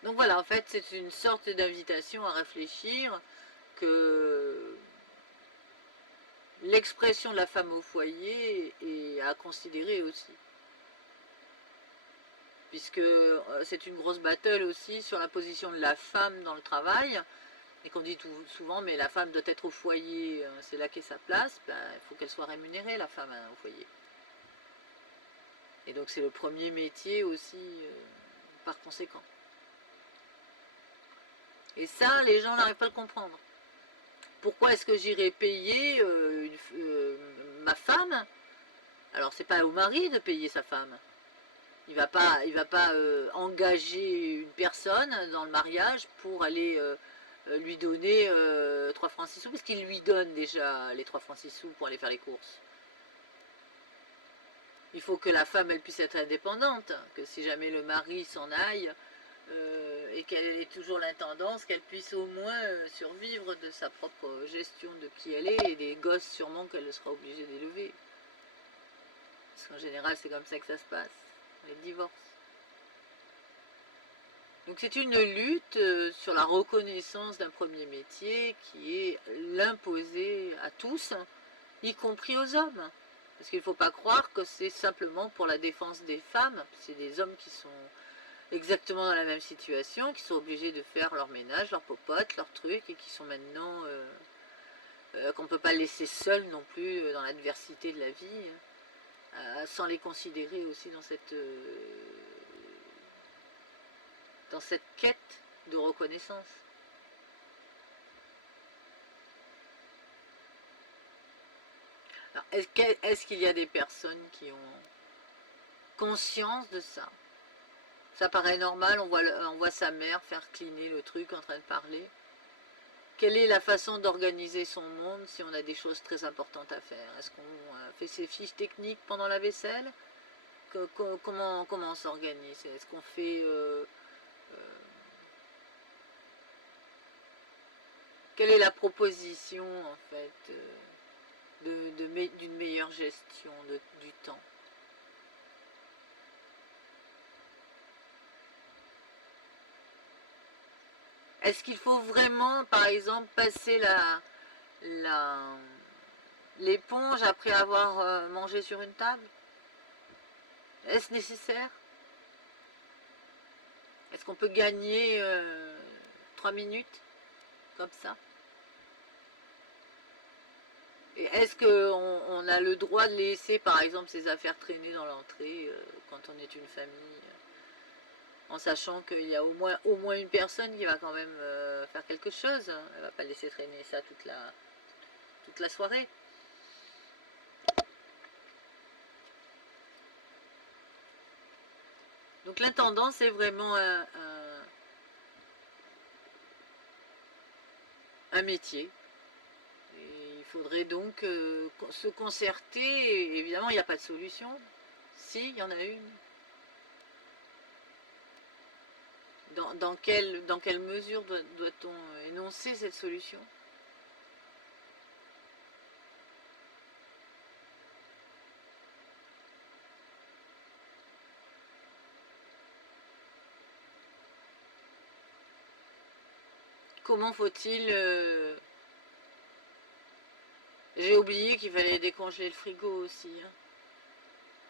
Donc voilà, en fait, c'est une sorte d'invitation à réfléchir que l'expression de la femme au foyer est à considérer aussi. Puisque c'est une grosse battle aussi sur la position de la femme dans le travail, et qu'on dit souvent, mais la femme doit être au foyer, c'est là qu'est sa place, ben, il faut qu'elle soit rémunérée, la femme hein, au foyer. Et donc c'est le premier métier aussi, par conséquent. Et ça, les gens n'arrivent pas à le comprendre. Pourquoi est-ce que j'irais payer ma femme? Alors c'est pas au mari de payer sa femme. Il va pas engager une personne dans le mariage pour aller lui donner 3 francs 6 sous, parce qu'il lui donne déjà les 3 francs 6 sous pour aller faire les courses. Il faut que la femme elle puisse être indépendante, que si jamais le mari s'en aille et qu'elle ait toujours l'intendance, qu'elle puisse au moins survivre de sa propre gestion de qui elle est et des gosses sûrement qu'elle sera obligée d'élever. Parce qu'en général c'est comme ça que ça se passe, les divorces. Donc c'est une lutte sur la reconnaissance d'un premier métier qui est l'imposer à tous, y compris aux hommes. Parce qu'il ne faut pas croire que c'est simplement pour la défense des femmes, c'est des hommes qui sont exactement dans la même situation, qui sont obligés de faire leur ménage, leur popote, leurs trucs, et qui sont maintenant... qu'on ne peut pas laisser seuls non plus dans l'adversité de la vie, sans les considérer aussi dans cette quête de reconnaissance. Est-ce qu'il y a des personnes qui ont conscience de ça? Ça paraît normal, on voit sa mère faire cleaner le truc en train de parler. quelle est la façon d'organiser son monde si on a des choses très importantes à faire? Est-ce qu'on fait ses fiches techniques pendant la vaisselle? Comment on s'organise? Est-ce qu'on fait... quelle est la proposition, en fait, d'une meilleure gestion du temps? Est-ce qu'il faut vraiment, par exemple, passer l'éponge après avoir mangé sur une table? Est-ce nécessaire? Est-ce qu'on peut gagner 3 minutes comme ça? Et est-ce qu'on a le droit de laisser, par exemple, ses affaires traîner dans l'entrée quand on est une famille, en sachant qu'il y a au moins une personne qui va quand même faire quelque chose, hein. Elle ne va pas laisser traîner ça toute la soirée. Donc l'intendant, c'est vraiment un métier. Et il faudrait donc se concerter. Et évidemment, il n'y a pas de solution. Si, il y en a une. Dans quelle mesure doit-on énoncer cette solution? Comment faut-il... J'ai oublié qu'il fallait décongeler le frigo aussi, hein.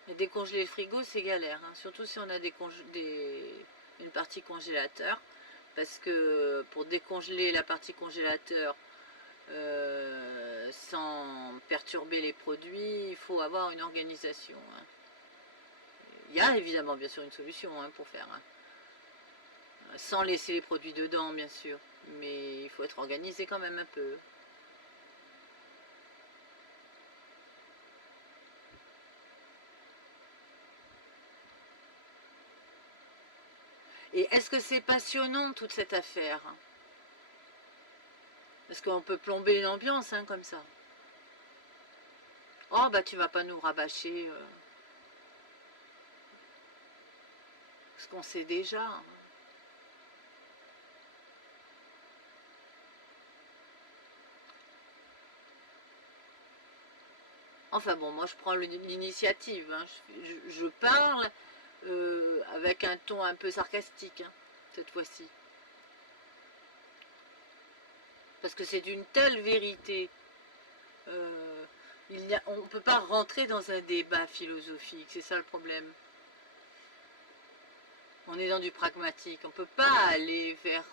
Mais décongeler le frigo, c'est galère, hein. Surtout si on a une partie congélateur. Parce que pour décongeler la partie congélateur sans perturber les produits, il faut avoir une organisation, hein. Il y a évidemment bien sûr une solution, hein, pour faire, hein, sans laisser les produits dedans bien sûr, mais il faut être organisé quand même un peu. Et est-ce que c'est passionnant toute cette affaire? Parce qu'on peut plomber l'ambiance, hein, comme ça. Oh bah tu vas pas nous rabâcher ce qu'on sait déjà, hein. Enfin bon, moi je prends l'initiative, hein. Je parle avec un ton un peu sarcastique, hein, cette fois-ci. Parce que c'est d'une telle vérité. Euh, on ne peut pas rentrer dans un débat philosophique, c'est ça le problème. On est dans du pragmatique, on ne peut pas aller vers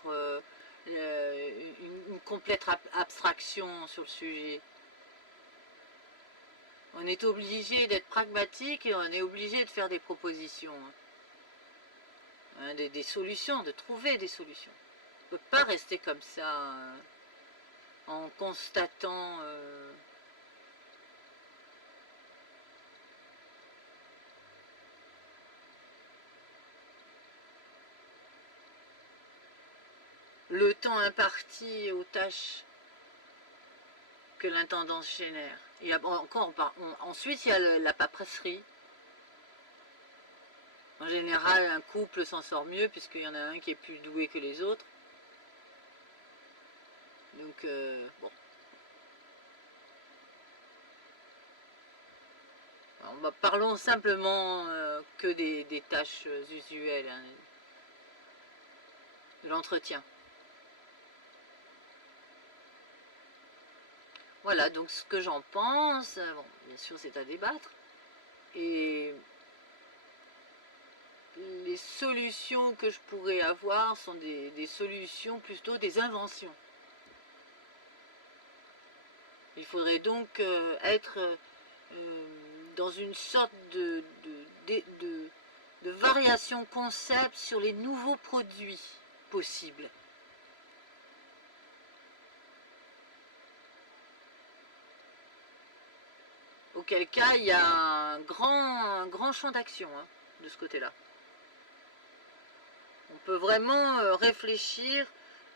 une complète abstraction sur le sujet. On est obligé d'être pragmatique et on est obligé de faire des propositions, hein, des solutions, de trouver des solutions. On ne peut pas rester comme ça en constatant... le temps imparti aux tâches que l'intendance génère. Et encore, ensuite, il y a la paperasserie. En général, un couple s'en sort mieux puisqu'il y en a un qui est plus doué que les autres. Donc, bon. Alors, parlons simplement que des tâches usuelles, hein, de l'entretien. Voilà, donc ce que j'en pense, bon, bien sûr c'est à débattre, et les solutions que je pourrais avoir sont des solutions, plutôt des inventions. Il faudrait donc être dans une sorte de variation concept sur les nouveaux produits possibles. Auquel cas, il y a un grand champ d'action, hein, de ce côté-là. On peut vraiment réfléchir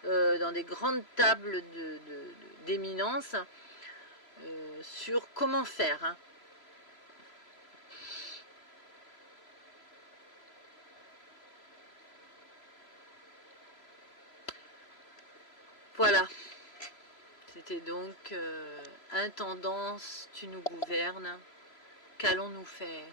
dans des grandes tables d'éminence sur comment faire. Hein. Voilà. C'était donc intendance, tu nous gouvernes, qu'allons-nous faire?